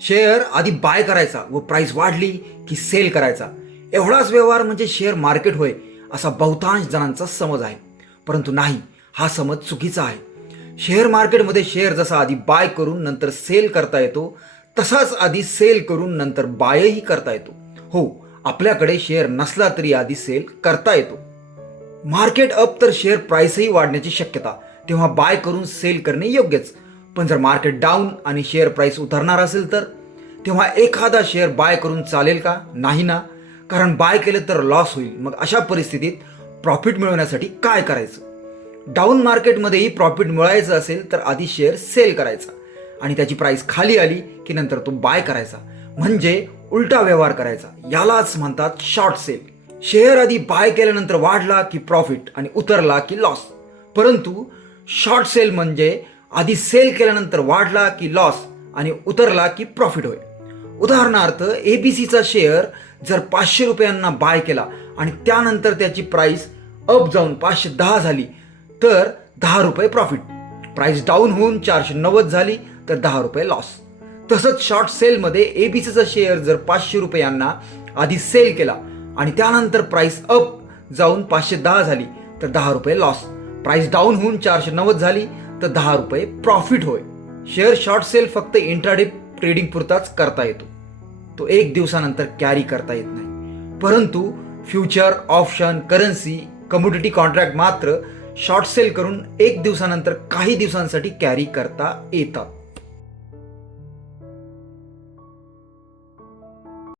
Share आधी bye करायचा व प्राईस वाढली की सेल करायचा. एवढाच व्यवहार म्हणजे शेअर मार्केट होय असा बहुतांश जणांचा समज आहे. परंतु नाही हा समज चुकीचा आहे. शेअर मार्केटमध्ये शेअर जसा आधी बाय करून नंतर सेल करता येतो तसाच आधी सेल करून नंतर बायही करता येतो. हो आपल्याकडे शेअर नसला तरी आधी सेल करता येतो. मार्केट अप तर शेअर प्राईसही वाढण्याची शक्यता तेव्हा बाय करून सेल करणे योग्यच. पण जर मार्केट डाऊन आणि शेअर प्राईस उतरणार असेल तर तेव्हा एखादा शेअर बाय करून चालेल का? नाही ना. कारण बाय केलं तर लॉस होईल. मग अशा परिस्थितीत प्रॉफिट मिळवण्यासाठी काय करायचं? डाऊन मार्केटमध्येही प्रॉफिट मिळवायचं असेल तर आधी शेअर सेल करायचा. आणि त्याची प्राईस खाली आली की नंतर तो बाय करायचा. म्हणजे उलटा व्यवहार करायचा. यालाच म्हणतात शॉर्ट सेल शेअर आधी बाय केल्यानंतर वाढला की प्रॉफिट आणि उतरला की लॉस परंतु शॉर्ट सेल म्हणजे आधी सेल केल्यानंतर वाढला की लॉस आणि उतरला की प्रॉफिट होय. उदाहरणार्थ ए बी सीचा शेअर जर पाचशे रुपयांना बाय केला आणि त्यानंतर त्याची प्राईस अप जाऊन पाचशे दहा झाली तर दहा रुपये प्रॉफिट. प्राईस डाऊन होऊन चारशे नव्वद झाली तर दहा रुपये लॉस. तसंच शॉर्ट सेलमध्ये ए बी सीचा शेअर जर पाचशे रुपयांना आधी सेल केला आणि त्यानंतर प्राईस अप जाऊन पाचशे दहा झाली तर दहा रुपये लॉस. प्राईस डाऊन होऊन चारशे नव्वद झाली तर दहा रुपये प्रॉफिट होय. शेअर शॉर्ट सेल फक्त इंट्राडे ट्रेडिंग पुरताच करता येतो. तो एक दिवसानंतर कॅरी करता येत नाही. परंतु future option currency commodity contract मात्र शॉर्ट सेल करून एक दिवसानंतर काही दिवसांसाठी कॅरी करता येतात.